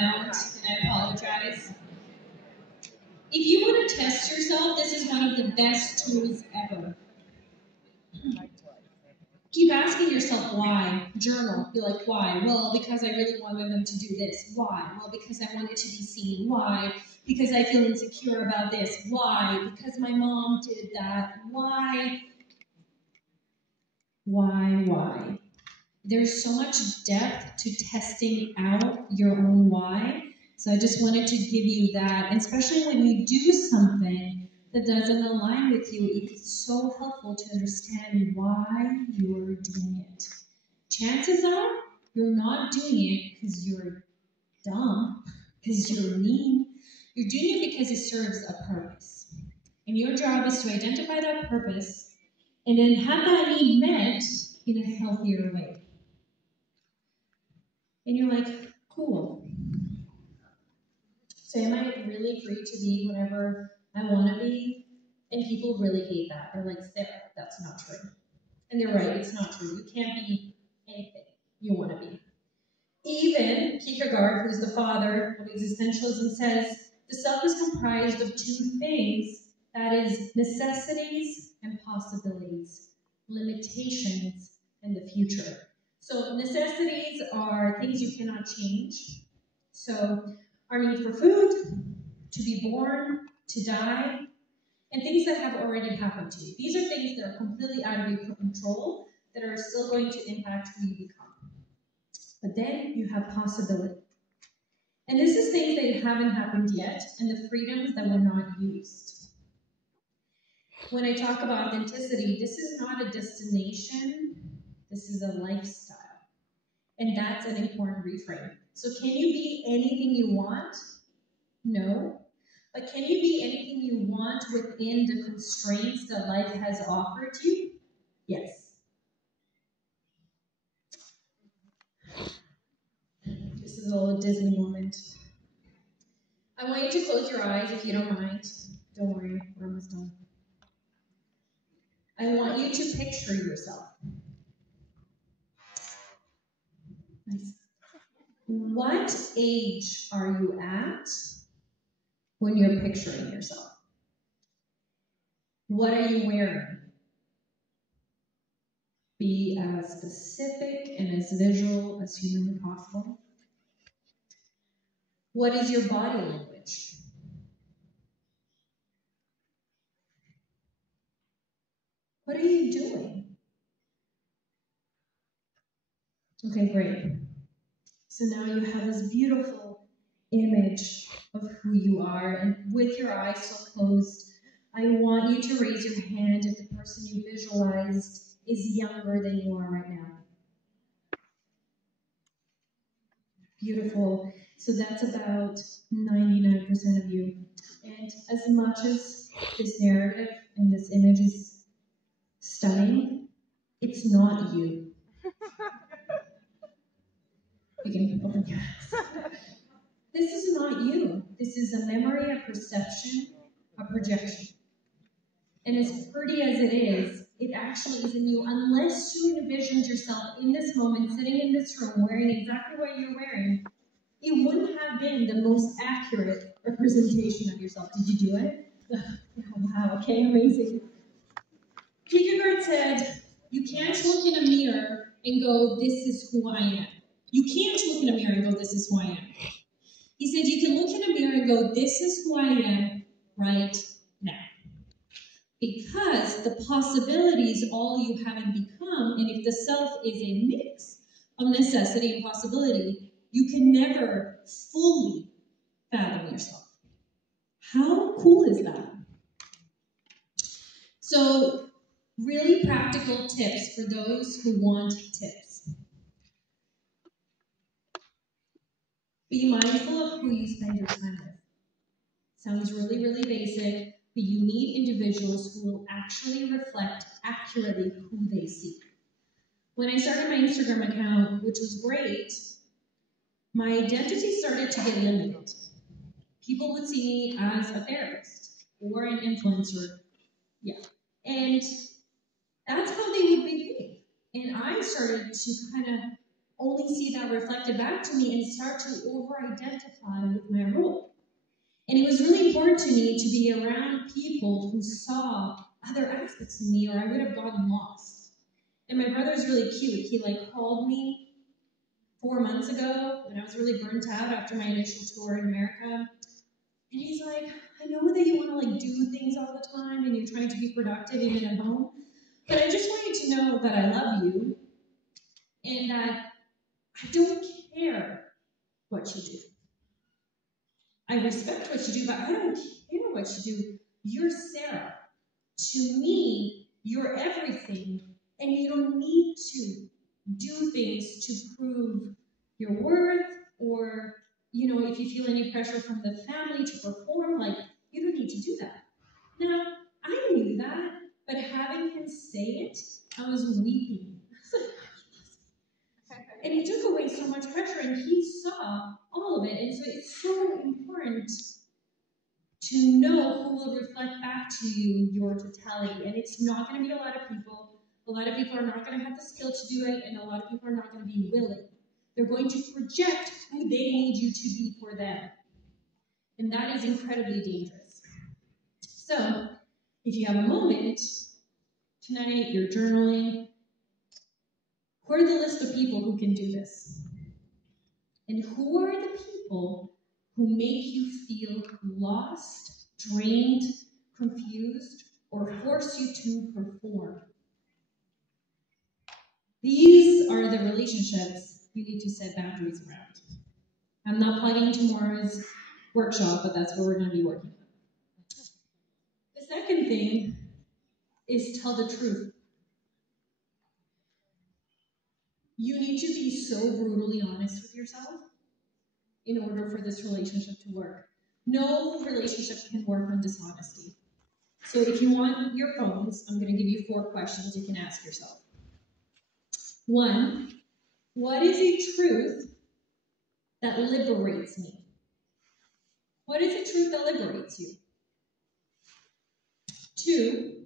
out, and I apologize. If you want to test yourself, this is one of the best tools ever. Keep asking yourself why. Journal. Be like, why? Well, because I really wanted them to do this. Why? Well, because I wanted to be seen. Why? Because I feel insecure about this. Why? Because my mom did that. Why? Why? There's so much depth to testing out your own why. So I just wanted to give you that, and especially when you do something that doesn't align with you, it's so helpful to understand why you're doing it. Chances are you're not doing it because you're dumb, because you're mean. You're doing it because it serves a purpose. And your job is to identify that purpose and then have that need met in a healthier way. And you're like, cool. So am I really free to be whatever I want to be? And people really hate that. They're like, Sarah, that's not true. And they're right, it's not true. You can't be anything you want to be. Even Kierkegaard, who's the father of existentialism, says the self is comprised of two things. That is necessities and possibilities, limitations and the future. So necessities are things you cannot change. So our need for food, to be born, to die, and things that have already happened to you. These are things that are completely out of your control, that are still going to impact who you become. But then you have possibility. And this is things that haven't happened yet, and the freedoms that were not used. When I talk about authenticity, this is not a destination, this is a lifestyle. And that's an important reframe. So can you be anything you want? No. But can you be anything you want within the constraints that life has offered you? Yes. This is a little Disney moment. I want you to close your eyes if you don't mind. Don't worry, we're almost done. I want you to picture yourself. Nice. What age are you at when you're picturing yourself? What are you wearing? Be as specific and as visual as humanly possible. What is your body language? What are you doing? Okay, great. So now you have this beautiful image of who you are, and with your eyes still closed, I want you to raise your hand if the person you visualized is younger than you are right now. Beautiful. So that's about 99% of you. And as much as this narrative and this image is stunning, it's not you. You can open your eyes. This is not you. This is a memory, a perception, a projection. And as pretty as it is, it actually isn't you unless you envisioned yourself in this moment, sitting in this room, wearing exactly what you're wearing. It wouldn't have been the most accurate representation of yourself. Did you do it? Wow, okay, amazing. Kierkegaard said, you can't look in a mirror and go, this is who I am. You can't look in a mirror and go, this is who I am. He said, you can look in a mirror and go, this is who I am right now. Because the possibilities all you haven't become, and if the self is a mix of necessity and possibility, you can never fully fathom yourself. How cool is that? So, really practical tips for those who want tips. Be mindful of who you spend your time with. Sounds really, really basic, but you need individuals who will actually reflect accurately who they see. When I started my Instagram account, which was great, my identity started to get limited. People would see me as a therapist or an influencer. Yeah. And that's how they would behave. And I started to kind of only see that reflected back to me and start to over-identify with my role. And it was really important to me to be around people who saw other aspects of me, or I would have gotten lost. And my brother's really cute. He called me 4 months ago when I was really burnt out after my initial tour in America. And he's like, I know that you want to do things all the time and you're trying to be productive even at home, but I just want you to know that I love you and that I don't care what you do. I respect what you do, but I don't care what you do. You're Sara. To me, you're everything, and you don't need to do things to prove your worth, or, if you feel any pressure from the family to perform, you don't need to do that. Now, I knew that, but having him say it, I was weeping. I was like, and it took away so much pressure, and he saw all of it, and so it's so important to know who will reflect back to you your totality, and it's not going to be a lot of people. A lot of people are not going to have the skill to do it, and a lot of people are not going to be willing. They're going to project who they need you to be for them. And that is incredibly dangerous. So, if you have a moment, tonight, you're journaling, who are the list of people who can do this? And who are the people who make you feel lost, drained, confused, or force you to perform? These are the relationships you need to set boundaries around. I'm not plugging tomorrow's workshop, but that's what we're going to be working on. The second thing is tell the truth. You need to be so brutally honest with yourself in order for this relationship to work. No relationship can work on dishonesty. So if you want your phones, I'm going to give you 4 questions you can ask yourself. 1, what is a truth that liberates me? What is a truth that liberates you? 2,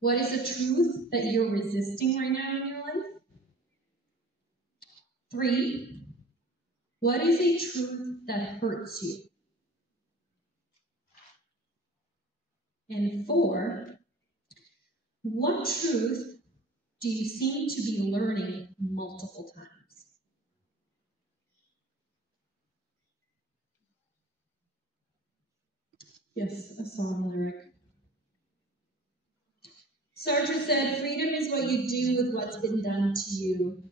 what is a truth that you're resisting right now in your life? 3, what is a truth that hurts you? And 4, what truth do you seem to be learning multiple times? Yes, a song lyric. Sartre said, freedom is what you do with what's been done to you.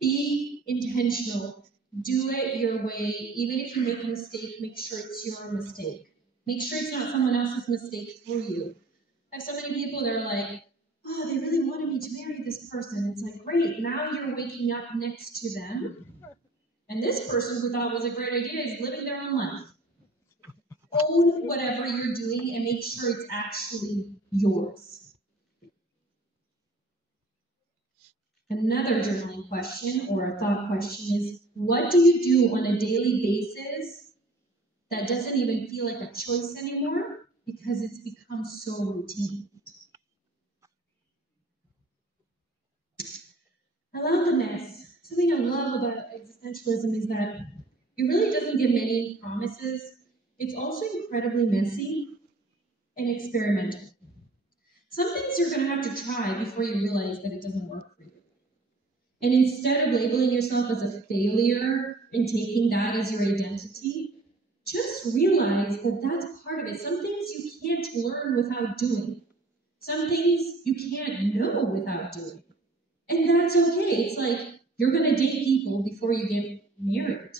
Be intentional. Do it your way. Even if you make a mistake, make sure it's your mistake. Make sure it's not someone else's mistake for you. I have so many people that are like, oh, they really wanted me to marry this person. It's like, great, now you're waking up next to them. And this person who thought was a great idea is living their own life. Own whatever you're doing and make sure it's actually yours. Another journaling question or a thought question is, what do you do on a daily basis that doesn't even feel like a choice anymore because it's become so routine? I love the mess. Something I love about existentialism is that it really doesn't give many promises. It's also incredibly messy and experimental. Some things you're going to have to try before you realize that it doesn't work for you. And instead of labeling yourself as a failure and taking that as your identity, just realize that that's part of it. Some things you can't learn without doing. Some things you can't know without doing. And that's okay. It's like you're going to date people before you get married.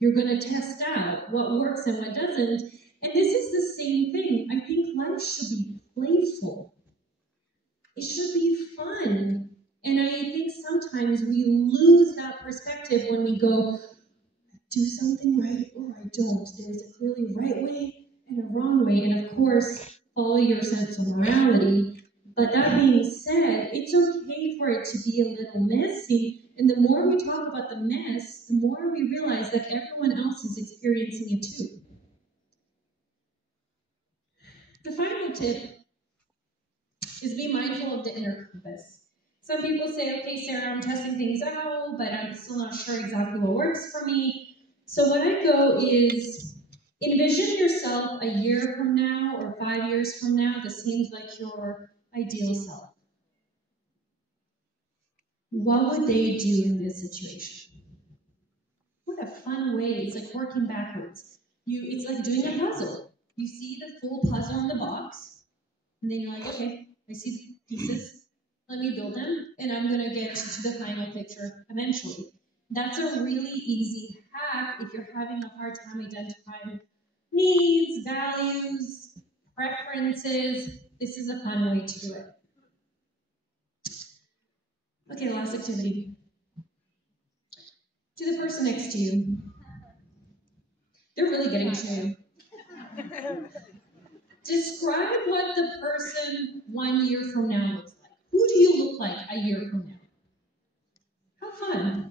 You're going to test out what works and what doesn't. And this is the same thing. I think life should be playful. It should be fun. And I think sometimes we lose that perspective when we go, do something right or I don't. There's a clearly right way and a wrong way. And of course, follow your sense of morality. But that being said, it's okay for it to be a little messy. And the more we talk about the mess, the more we realize that everyone else is experiencing it too. The final tip is be mindful of the inner compass. Some people say, okay, Sarah, I'm testing things out, but I'm still not sure exactly what works for me. So what I go is, envision yourself a year from now or 5 years from now that seems like your ideal self. What would they do in this situation? What a fun way. It's like working backwards. It's like doing a puzzle. You see the full puzzle in the box, and then you're like, okay, I see the pieces. Let me build them, and I'm going to get to the final picture eventually. That's a really easy hack if you're having a hard time identifying needs, values, preferences. This is a fun way to do it. Okay, last activity. To the person next to you. They're really getting to you. Describe what the person 1 year from now looks like. Who do you look like a year from now? How fun.